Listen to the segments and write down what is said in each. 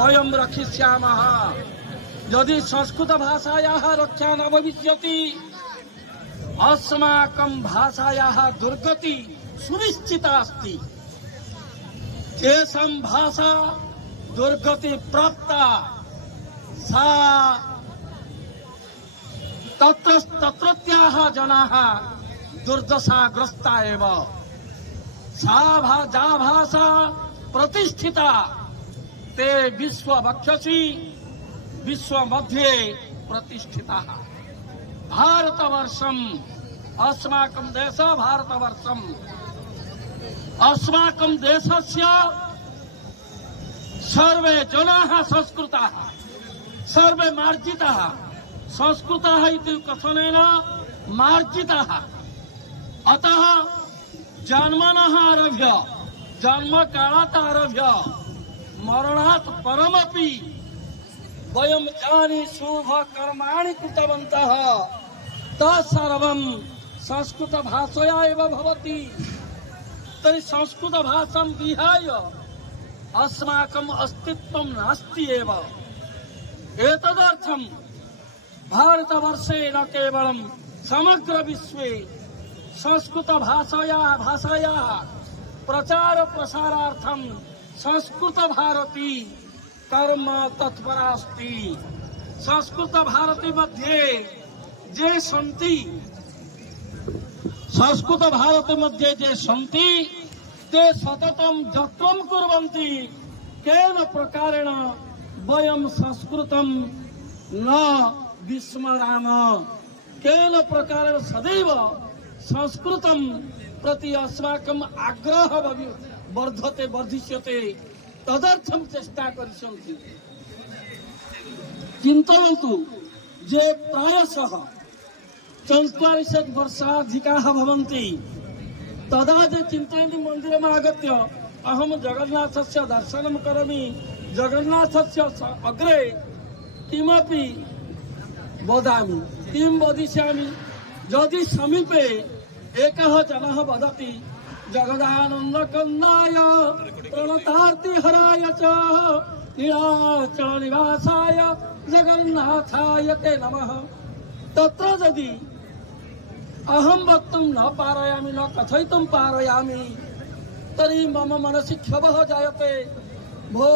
वयं रक्षिष्यामः। यदि संस्कृत भाषायाः रक्षा न भविष्यति अस्माकं भाषायाः दुर्गति सुनिश्चिता अस्ति। येषां भाषा दुर्गति प्राप्ता सा तत्रत्याः जनाः दुर्दशाग्रस्ता एव। सा भाषा प्रतिष्ठिता ते विश्ववक्षसि विश्व मध्ये प्रतिष्ठिता। भारतवर्षम अस्माकं देश भारतवर्षम अस्माकं देशस्य सर्वे जनाः संस्कृताः सर्वे मार्जिताः। संस्कृताः इति कथनेन मार्जिताः। अतः जन्मनः आरभ्य जन्मकालात् आरभ्य मरणात् परमपि वयं यानि शुभकर्माणि कृतवन्तः तत्सर्वं संस्कृतभाषया एव भवति। तर्हि संस्कृतभाषां विहाय अस्माकम् अस्तित्वं नास्ति एव। एतदर्थं भारतवर्षे न केवलं समग्र विश्वे संस्कृतभाषायाः प्रचार प्रसारार्थं संस्कृत भारती कर्म तत्परा अस्ति। संस्कृत भारती मध्ये जे सन्ति संस्कृत भारती मध्ये जे सन्ति ते सततं यत्नं कुर्वन्ति केन प्रकारेण वयं संस्कृतं न विस्मराम। केन प्रकारेण सदैव संस्कृतं प्रति अस्माकं आग्रह वर्धते वर्धिष्यते तदर्थं चेष्टा करिष्यन्ति। चिन्तयन्तु जे प्रायशः 44 वर्षाधिकाः भवन्ति तदा जे चिन्तयन्ति मन्दिरम् आगत्य अहं जगन्नाथस्य दर्शनं करोमि जगन्नाथस्य अग्रे किमपि वदामि किं वदिष्यामि। यदि समीपे एकः जनः वदति जगदानन्दकन्दाय प्रणतार्तिहराय च नीलाचलनिवासाय जगन्नाथाय ते नमः, तत्र यदि अहं वक्तुं न पारयामि न कथयितुं पारयामि तर्हि मम मनसि क्षोभः जायते। भो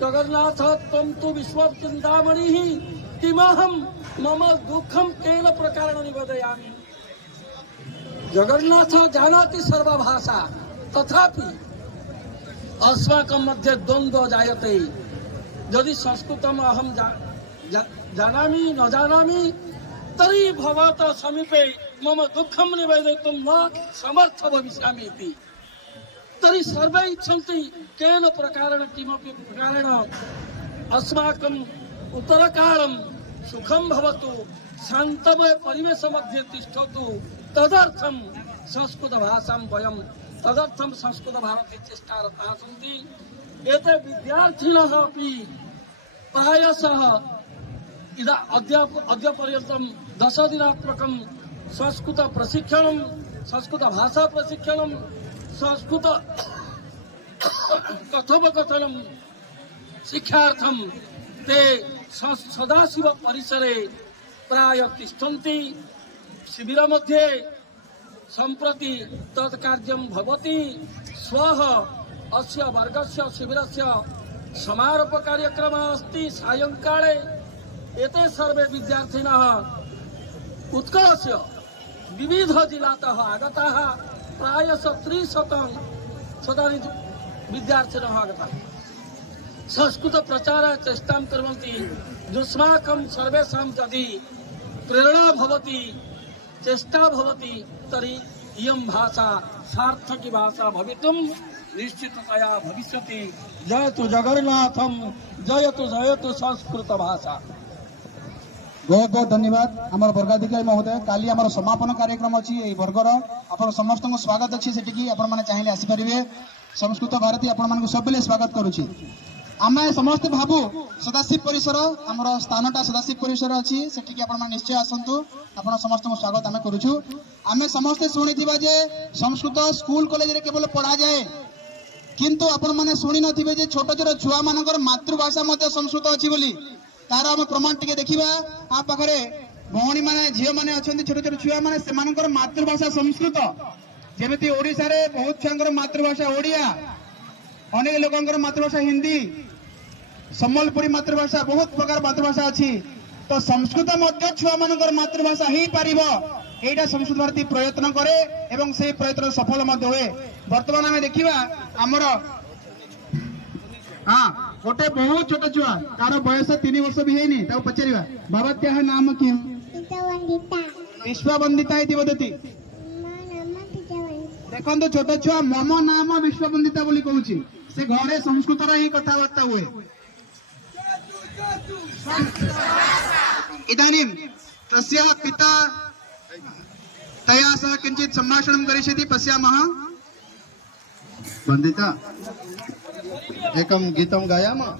जगन्नाथ त्वं तु विश्वचिन्तामणिः किमहं मम दुःखं केन प्रकारेण निवेदयामि। जगन्नाथ जानाति सर्वभाषा तथापि अस्माकं मध्ये द्वन्द्व जायते। यदि संस्कृतम् अहं जानामि न जानामि तर्हि भवतः समीपे मम दुःखं निवेदयितुं न समर्थ भविष्यामि इति। तर्हि सर्वे इच्छन्ति केन प्रकारेण किमपि प्रकारेण अस्माकम् उत्तरकालं सुखं भवतु शान्तमय परिवेश मध्ये तिष्ठतु। तदर्थं संस्कृतभाषां वयं तदर्थं संस्कृतभारती चेष्टारताः सन्ति। एते विद्यार्थिनः अपि प्रायशः अद्य पर्यन्तं 10 दिनात्मकं संस्कृत प्रशिक्षणं संस्कृतभाषा प्रशिक्षणं संस्कृत कथोपकथनं शिक्षार्थं ते सदाशिव परिसरे प्राय तिष्ठन्ति। शिबिर मध्ये सम्प्रति तत्कार्यं भवति। श्वः अस्य वर्गस्य शिबिरस्य समारोप कार्यक्रमः अस्ति सायंकाले। एते सर्वे विद्यार्थिनः उत्कलस्य विविध जिलातः आगताः प्रायशः 300 विद्यार्थिनः आगताः। संस्कृत प्रचाराय चेष्टां कुर्वन्ति। युष्माकं सर्वेषां यदि प्रेरणा भवति चेष्टा भवति तर्हि इयं भाषा सार्थकी भाषा भवितुं निश्चिततया भविष्यति। जयतु जगन्नाथं जयतु जयतु संस्कृत भाषा। बहुत बहुत धन्यवाद आमर वर्गाधिकारी महोदय। काली आमर समापन कार्यक्रम अच्छी वर्गर आप समस्त स्वागत अच्छी से आपण मैंने चाहिए आसीपारे। संस्कृत भारती आपण मान सब स्वागत करुच्ची। आम समस्ते भावु सदाशिव परिसर आमर स्थानटा सदाशिव परिसर अच्छी से निश्चय आसतु। आपण समस्त स्वागत आम करुचु। आम समस्ते शुणी जे संस्कृत स्कूल कॉलेज रे केवल पढ़ा जाए किंतु आपण माने सुनी नथिबे जे छोट छोट छुआ मानकर मातृभाषा मध्य संस्कृत अछि बोली तार हम प्रमाण टिके देखिबा आ पाखरे भौणी माने झियो माने अछंती छोट छोट छुआ माने सेमानकर मातृभाषा संस्कृत जेमिति ओडिसा रे बहुत छुआंकर मातृभाषा ओडिया अनेक लोकंकर मातृभाषा हिंदी सम्बलपुरी मातृभाषा बहुत प्रकार मातृभाषा अछि तो संस्कृत मध्य छुआ मानकर मातृभाषा ही पारिबो एटा संस्कृत भारती प्रयत्न करे एवं से प्रयत्न सफल मध्य हुए वर्तमान आमे देखिबा हमर हां गोटे बहुत छोट छुआ तार बयस 3 वर्ष भी हेनी ताऊ पचारिबा बाबा त्या नाम कि वंदिता विश्ववंदिता इति वदति देखंतु छोट छुआ मम नाम विश्ववंदिता बोली कहूची से घरे संस्कृत रा ही कथावार्ता हुए इदानीं तस्याः पिता तया सह किंचित सम्भाषणं करिष्यति पश्यामः वंदिता एकं गीतं गायामः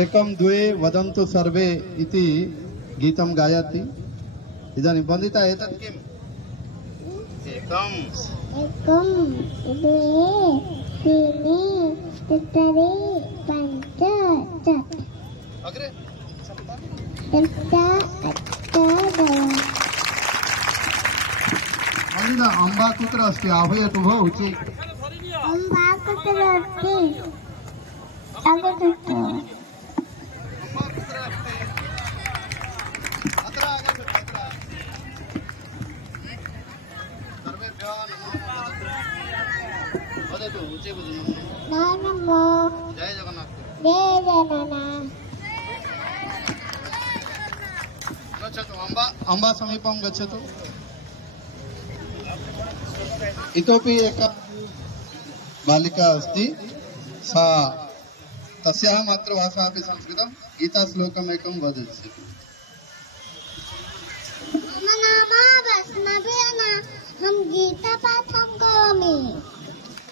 एकं द्वे वदन्तु सर्वे इति गीतं गायति इदानीं वंदिता एतत् किम् एकं एकं द्वे त्रीणि चत्वारि पञ्च षट् अग्रे सप्त अष्ट नव वंदिता अम्बा कुत्र अस्ति आह्वयतु भो उचि अम्बा कुत्र अस्ति आगच्छतु अम्बा कुत्र अस्ति अत्र आगच्छतु अत्र सर्वेभ्यः नमः वदतु उचि वदतु नमो जय जगन्नाथ जय जगन्नाथ गच्छतु अम्बा समीपं गच्छतु इतोपि एका बालिका अस्ति सा तस्याः मातृभाषा अपि संस्कृतं गीताश्लोकम् एकं वदति मम नाम वैष्णवी हम गीतापाठं करोमि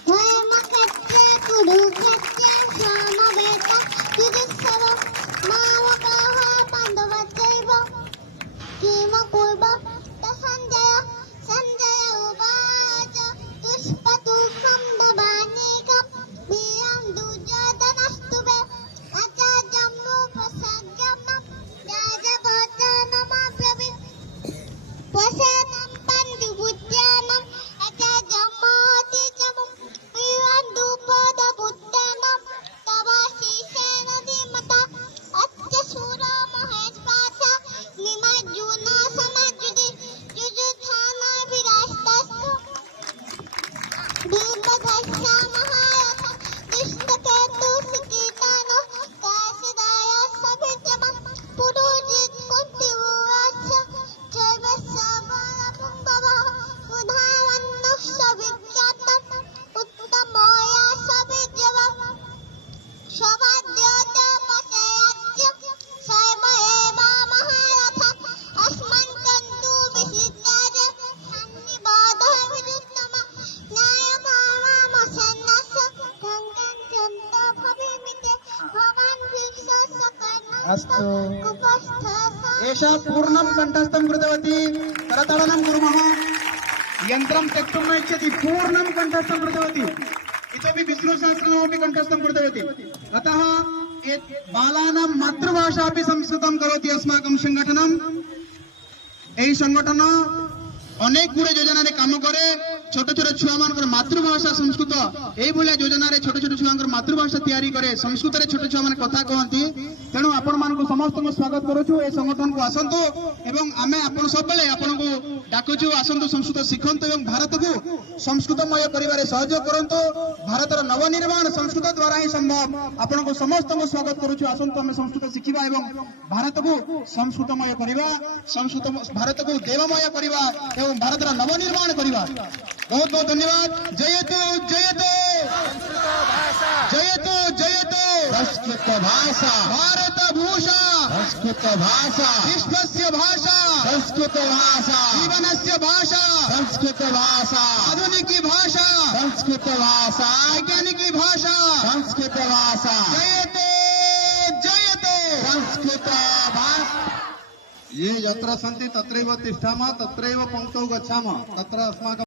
धर्मक्षेत्रे कुरुक्षेत्रे समवेत युधिष्ठिरः मामकः पाण्डवश्चैव किम कुर्वः सञ्जय उवाच दुष्पदुःखं भवानीकं वीरं दुर्योधनस्तुते आचार्यमुपसर्गं राजवचनमब्रवीत् वसेनं पण्डितबुद्ध्यानं आचार्यमतिचमं वीरं द्रुपदबुद्ध्यानं तव शीर्षेण धीमता अत्यशूरो महेश्वासा निमज्जुन समाजुति युयुधानाभिरास्तस्तु भीमधस्या महारथ दुष्टकेतु सिकीर्तनो काशिदाय सभिचमं पुरोजित कुन्तिभुवस्य जैवस्यवनपुङ्गवः उधावन्नः सविख्यातम् उत्तमोया सभिजवम् स्ववाद्योतपशयाच्य स्वयं एव महारथ अस्मन्कन्तु विसिद्धाय सन्निबाधः विरुद्धम न्यायभावमसन्नस्य गङ्गञ्चन्तो भवेमिते भवान् भीष्मस्य अस्तु। कर्णस्तुपस्थः एषा पूर्णं कण्ठस्थं कृतवती करताडनं कुर्मः यन्त्रं त्यक्तुं न इच्छति पूर्णं कण्ठस्थं कृतवती इतोपि विष्णुसहस्रनाममपि कण्ठस्थं कृतवती अतः बालानां मातृभाषा अपि संस्कृतं करोति अस्माकं संगठनं এই সংগঠন অনেক গুড়ে যোজনার কাম করে ছোট ছোট ছুয়া মানকর মাতৃভাষা সংস্কৃত এইভাবে যোজনার ছোট ছোট ছুয়াঙ্কর মাতৃভাষা তৈরি করে সংস্কৃতরে ছোট ছুয়া মানে কথা কহতি তেণু আপন মানকু সমস্ত স্বাগত করুছু এই সংগঠনকু আসন্তু এবং আমি আপন সবলে আপনকু ডাকুছু আসন্তু সংস্কৃত শিখন্তু এবং ভারতকু সংস্কৃতময় করিবারে সহযোগ করন্তু ভারতর নবনির্মাণ সংস্কৃত দ্বারা হি সম্ভব আপনকু সমস্ত স্বাগত করুছু আসন্তু আমি সংস্কৃত শিখিবা এবং ভারতকু সংস্কৃতময় করিবা সংস্কৃত भारत को देवमय करिबा एवं भारतर नवनिर्माण करिबा बहुत बहुत धन्यवाद जयतु जयतु जयतु जयतु संस्कृत भाषा भारत भूषा संस्कृत भाषा विश्वस्य भाषा संस्कृत भाषा जीवनस्य भाषा संस्कृत भाषा आधुनिकी भाषा संस्कृत भाषा वैज्ञानिकी भाषा संस्कृत भाषा जयते जयते संस्कृत भाषा ये यत्र सन्ति तत्रैव तिष्ठामः तत्रैव पङ्क्तौ गच्छामः तत्र अस्माकं